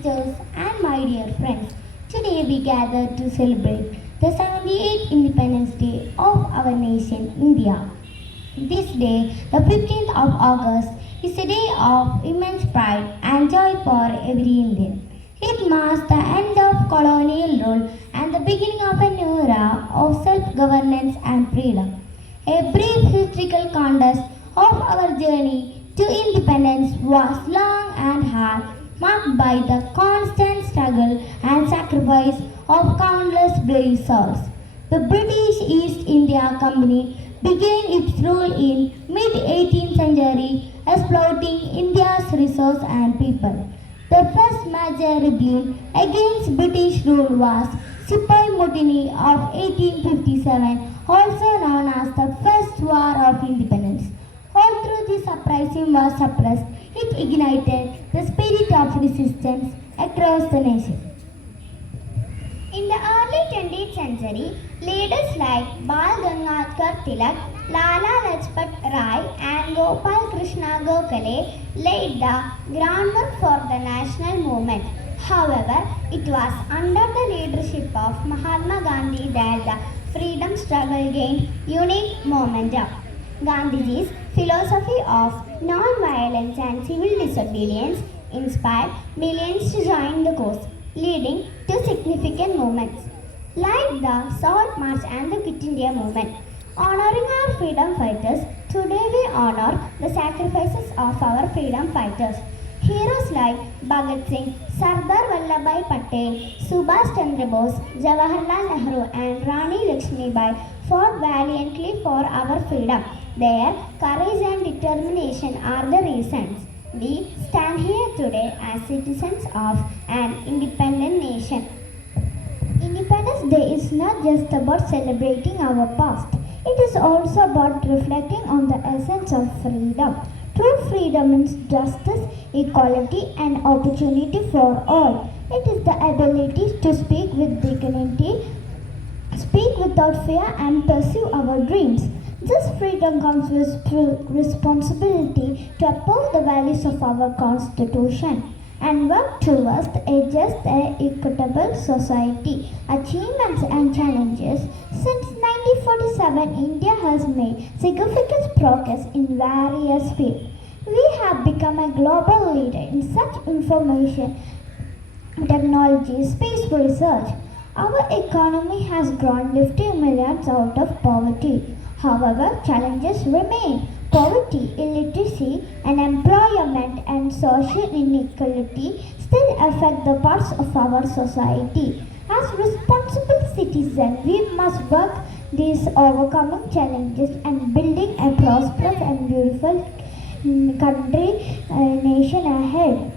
sisters, and my dear friends. Today we gather to celebrate the 78th Independence Day of our nation, India. This day, the 15th of August, is a day of immense pride and joy for every Indian. It marks the end of colonial rule and the beginning of a new era of self-governance and freedom. A brief historical context of our journey to independence was long and hard, marked by the constant struggle and sacrifice of countless brave souls. The British East India Company began its rule in mid-18th century, exploiting India's resources and people. The first major rebellion against British rule was Sepoy Mutiny of 1857, also known as the First War of Independence. Although this uprising was suppressed, it ignited the spirit of resistance across the nation. In the early 20th century, leaders like Bal Gangadhar Tilak, Lala Lajpat Rai and Gopal Krishna Gokhale laid the groundwork for the national movement. However, it was under the leadership of Mahatma Gandhi that the freedom struggle gained unique momentum. Gandhiji's philosophy of non-violence and civil disobedience inspired millions to join the cause, leading to significant movements like the Salt March and the Quit India movement. Honoring our freedom fighters, today we honor the sacrifices of our freedom fighters. Heroes like Bhagat Singh, Sardar Vallabhbhai Patel, Subhash Chandra Bose, Jawaharlal Nehru and Rani Lakshmibai fought valiantly for our freedom. Their courage and determination are the reasons we stand here today as citizens of an independent nation. Independence Day is not just about celebrating our past, it is also about reflecting on the essence of freedom. True freedom means justice, equality, and opportunity for all. It is the ability to speak with dignity, speak without fear, and pursue our dreams. This freedom comes with responsibility to uphold the values of our Constitution and work towards a just and equitable society. Achievements and challenges. Since 1947, India has made significant progress in various fields. We have become a global leader in such information technology, space research. Our economy has grown, lifting millions out of poverty. However, challenges remain. Poverty, illiteracy, unemployment, and social inequality still affect the parts of our society. As responsible citizens, we must work these overcoming challenges and building a prosperous and beautiful nation ahead.